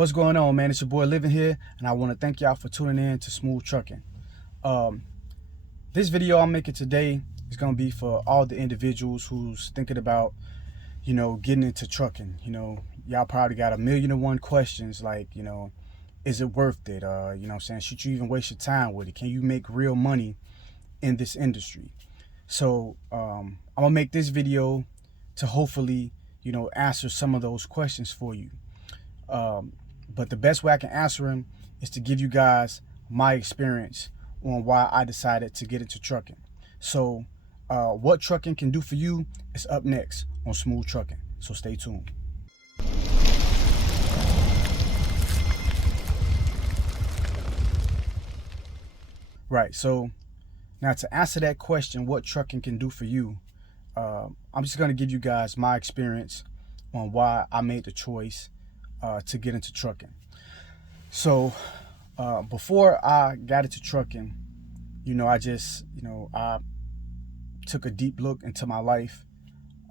What's going on, man? It's your boy Living here, and I want to thank y'all for tuning in to Smooth Trucking. This video I'm making today is going to be for all the individuals who's thinking about, getting into trucking. Y'all probably got 1,000,001 questions like, is it worth it? Should you even waste your time with it? Can you make real money in this industry? So I'm going to make this video to hopefully, answer some of those questions for you. But the best way I can answer them is to give you guys my experience on why I decided to get into trucking. So what trucking can do for you is up next on Smooth Trucking. So stay tuned. Right, so now to answer that question, what trucking can do for you, I'm just going to give you guys my experience on why I made the choice to get into trucking. So before I got into trucking, I took a deep look into my life,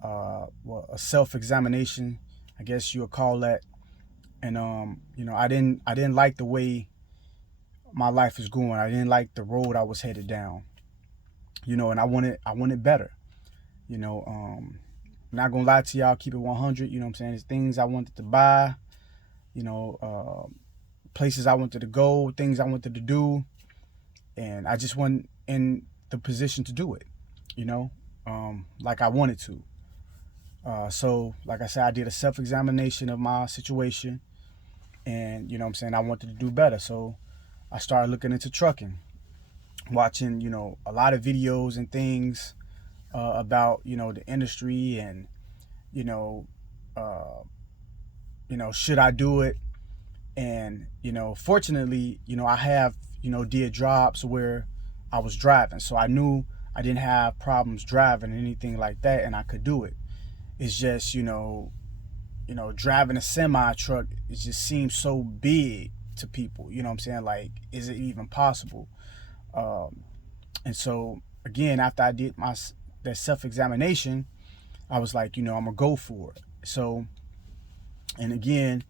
a self-examination, I guess you would call that. And I didn't like the way my life is going. I didn't like the road I was headed down. And I wanted better. I'm not gonna lie to y'all, keep it 100. There's things I wanted to buy, places I wanted to go, things I wanted to do, and I just wasn't in the position to do it, like I wanted to. So like I said, I did a self-examination of my situation, and I wanted to do better. So I started looking into trucking, watching, a lot of videos and things about, the industry, and, should I do it? And, fortunately, I have, did jobs where I was driving. So I knew I didn't have problems driving or anything like that, and I could do it. It's just, driving a semi truck, it just seems so big to people. Like, is it even possible? And so, again, after I did that self-examination, I was like, I'm gonna go for it. So, and again,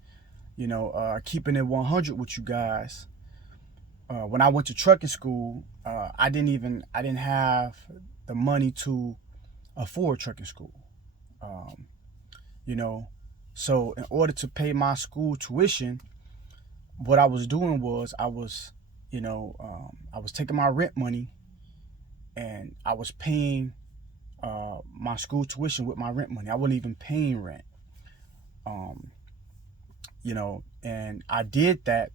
keeping it 100 with you guys, when I went to trucking school, I didn't have the money to afford trucking school. So in order to pay my school tuition, what I was doing was I was taking my rent money and I was paying my school tuition with my rent money. I wasn't even paying rent. And I did that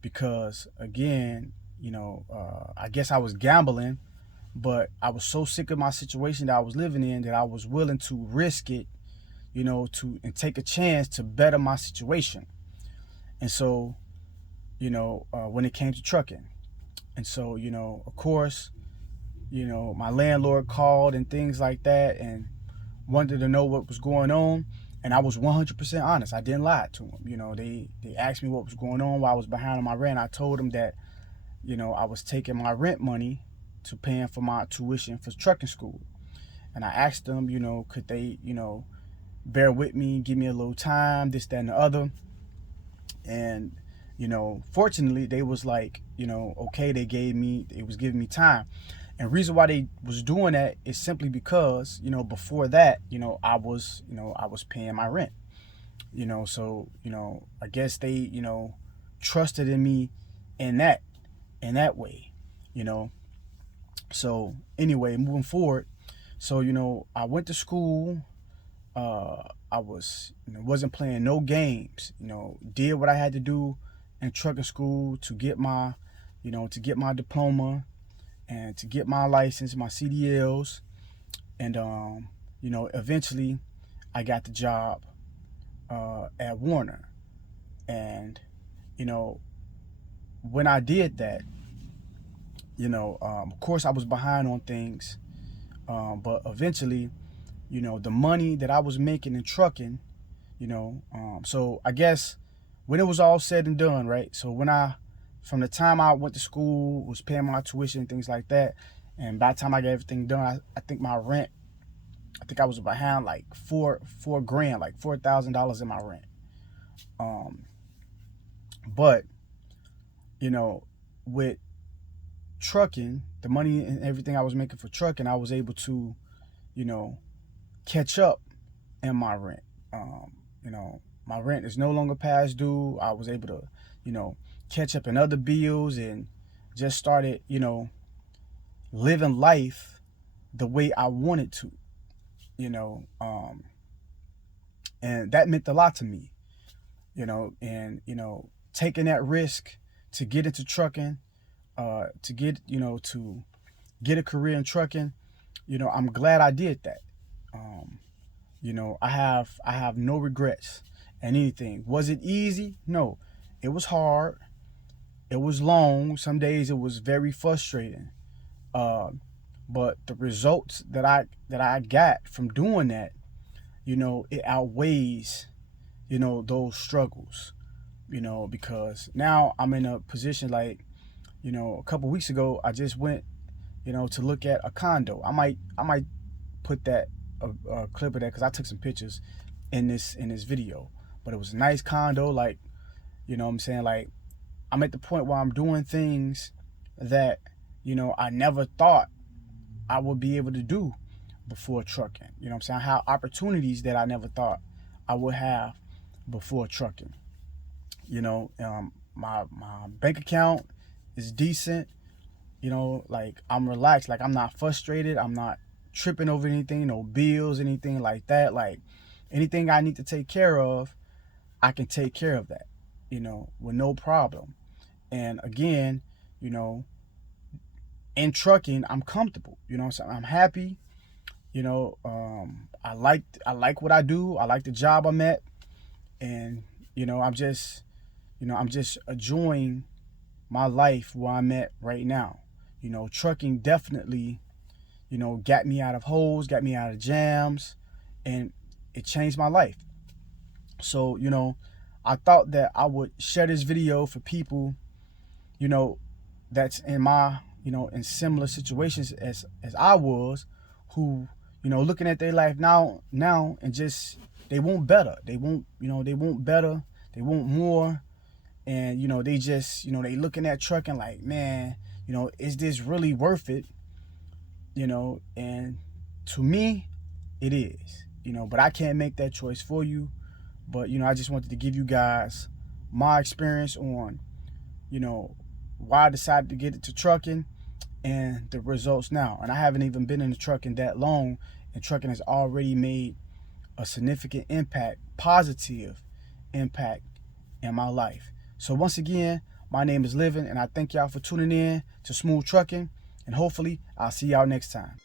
because, again, I guess I was gambling, but I was so sick of my situation that I was living in that I was willing to risk it, and take a chance to better my situation. And so, when it came to trucking, and so, of course, my landlord called and things like that and wanted to know what was going on. And I was 100% honest. I didn't lie to them. They asked me what was going on, why I was behind on my rent. I told them that, I was taking my rent money to paying for my tuition for trucking school. And I asked them, could they, bear with me, give me a little time, this, that, and the other. And, fortunately, they was like, okay, they was giving me time. And reason why they was doing that is simply because, before that, I was paying my rent, so, I guess they, trusted in me in that way, So anyway, moving forward, so, I went to school, I wasn't playing no games, did what I had to do in trucking school to get my diploma and to get my license, my CDLs. And, eventually I got the job at Werner. And, when I did that, of course I was behind on things. But eventually, the money that I was making in trucking, so I guess when it was all said and done, right? So from the time I went to school, was paying my tuition and things like that, and by the time I got everything done, I think my rent, I think I was behind like $4,000, like $4,000 in my rent. But, you know, with trucking, the money and everything I was making for trucking, I was able to, you know, catch up in my rent. You know, my rent is no longer past due. I was able to, you know, catch up in other bills and just started, you know, living life the way I wanted to, you know, and that meant a lot to me, you know, and, you know, taking that risk to get into trucking, to get, you know, to get a career in trucking, you know, I'm glad I did that. You know, I have no regrets and anything. Was it easy? No. It was hard. It was long. Some days it was very frustrating. But the results that I got from doing that, you know, it outweighs, you know, those struggles. You know, because now I'm in a position like, you know, a couple weeks ago I just went, you know, to look at a condo. I might put that a clip of that because I took some pictures in this video. But it was a nice condo, like, you know what I'm saying? Like, I'm at the point where I'm doing things that, you know, I never thought I would be able to do before trucking. You know what I'm saying? I have opportunities that I never thought I would have before trucking. You know, my bank account is decent. You know, like, I'm relaxed. Like, I'm not frustrated. I'm not tripping over anything, no bills, anything like that. Like, anything I need to take care of, I can take care of that, you know, with no problem. And again, you know, in trucking, I'm comfortable. You know what I'm saying? I'm happy. You know, I like what I do. I like the job I'm at. And, you know, I'm just enjoying my life where I'm at right now. You know, trucking definitely, you know, got me out of holes, got me out of jams, and it changed my life. So, you know, I thought that I would share this video for people, you know, that's in my, you know, in similar situations as I was, who, you know, looking at their life now and just, they want better. They want, you know, they want better. They want more. And, you know, they just, you know, they looking at trucking like, man, you know, is this really worth it? You know, and to me, it is, you know, but I can't make that choice for you. But, you know, I just wanted to give you guys my experience on, you know, why I decided to get into trucking and the results now. And I haven't even been in the trucking that long, and trucking has already made a significant impact, positive impact in my life. So once again, my name is Living, and I thank y'all for tuning in to Smooth Trucking, and hopefully I'll see y'all next time.